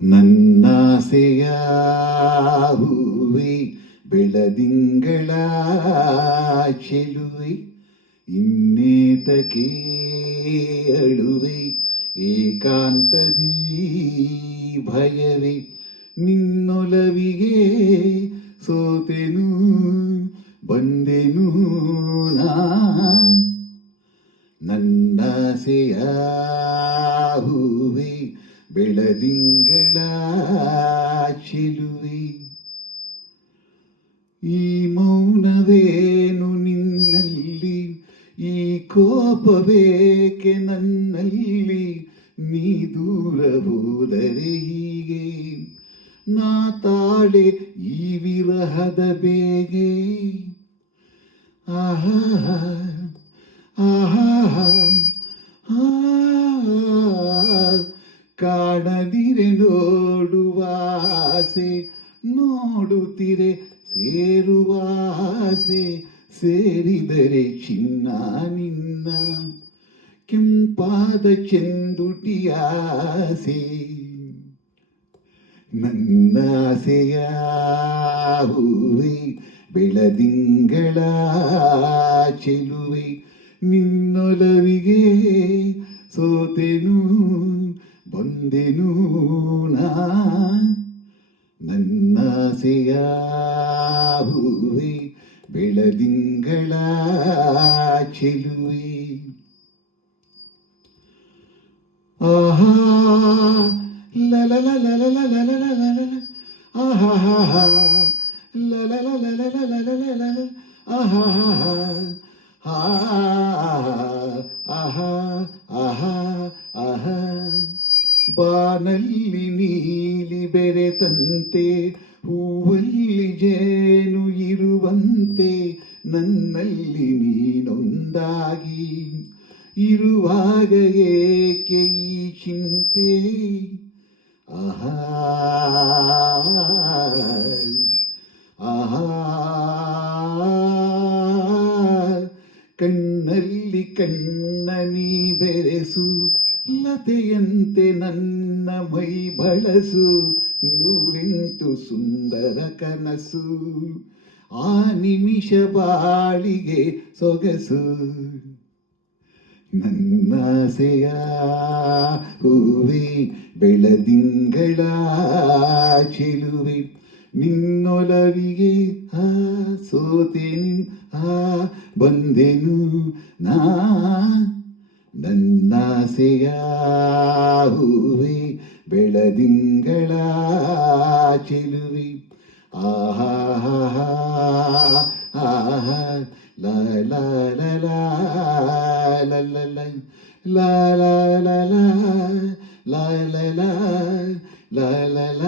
ನನ್ನಾಸೆಯ ಹೂವೆ ಬೆಳದಿಂಗಳ ಚೆಲುವೆ ಇನ್ನೇತಕ್ಕೆ ಅಳುವೆ ಏಕಾಂತದಿ ಭಯವೇ ನಿನ್ನೊಲವಿಗೆ ಸೋತೆನು ಬಂದೆನು ನಾ ನನ್ನಾಸೆಯ ಹೂವೆ ಬೆಳದಿಂಗಳ ಚೆಲುವೆ ಈ ಮೌನವೇನು ನಿನ್ನಲ್ಲಿ ಈ ಕೋಪವೇಕೆ ನನ್ನಲ್ಲಿ ನೀ ದೂರ ಹೋದರೆ ಹೀಗೆ ನಾ ತಾಳೆ ಈ ವಿರಹದ ಬೇಗೆ ಆಹಾ ಆಹಾ ಕಾಣದಿರೆ ನೋಡುವ ಆಸೆ ನೋಡುತ್ತಿರೆ ಸೇರುವ ಆಸೆ ಸೇರಿದರೆ ಚಿನ್ನ ನಿನ್ನ ಕೆಂಪಾದ ಚೆಂದುಟಿಯ ಆಸೆ ನನ್ನಾಸೆಯ ಹೂವೆ ಬೆಳದಿಂಗಳ ಚೆಲುವೆ ನಿನ್ನೊಲವಿಗೆ ಸೋತೆನು ಬಂದೆನು ನಾ ನನ್ನಾಸೆಯ ಹೂವೆ ಬೆಳದಿಂಗಳ ಚೆಲುವೆ ಆಹಾ ಲಲ ಲಲ ಲಲ ಲಲ ಲಲ ಆಹಾ ಲಲ ಲಲ ಲಲ ಲಲ ಆಹಾ ಆಹಾ ಆಹಾ ಆಹಾ ಬಾನಲ್ಲಿ ನೀಲಿ ಬೆರೆತಂತೆ ಹೂವಲ್ಲಿ ಜೇನು ಇರುವಂತೆ ನನ್ನಲ್ಲಿ ನೀನೊಂದಾಗಿ ಇರುವಾಗ ಏಕೆ ಈ ಚಿಂತೆ ಆಹಾ ಆಹಾ ಕಣ್ಣಲ್ಲಿ ಕಣ್ಣ ನೀ ಬೆರೆಸು ಲತೆಯಂತೆ ನನ್ನ ಮೈ ಬಳಸು ನೂರೆಂಟು ಸುಂದರ ಕನಸು ಆ ನಿಮಿಷ ಬಾಳಿಗೆ ಸೊಗಸು ನನ್ನಾಸೆಯ ಹೂವೆ ಬೆಳದಿಂಗಳ ಚೆಲುವೆ ನಿನ್ನೊಲವಿಗೆ ಸೋತೆನು ಬಂದೆನು ನಾ ನನ್ನಾಸೆಯ ಹೂವೆ ಬೆಳದಿಂಗಳ ಚೆಲುವೆ ಆಹಾ ಆಹಾ ಲ ಲ ಲ ಲ ಲ ಲ ಲ ಲ ಲ ಲ ಲ ಲ ಲ ಲ ಲ ಲ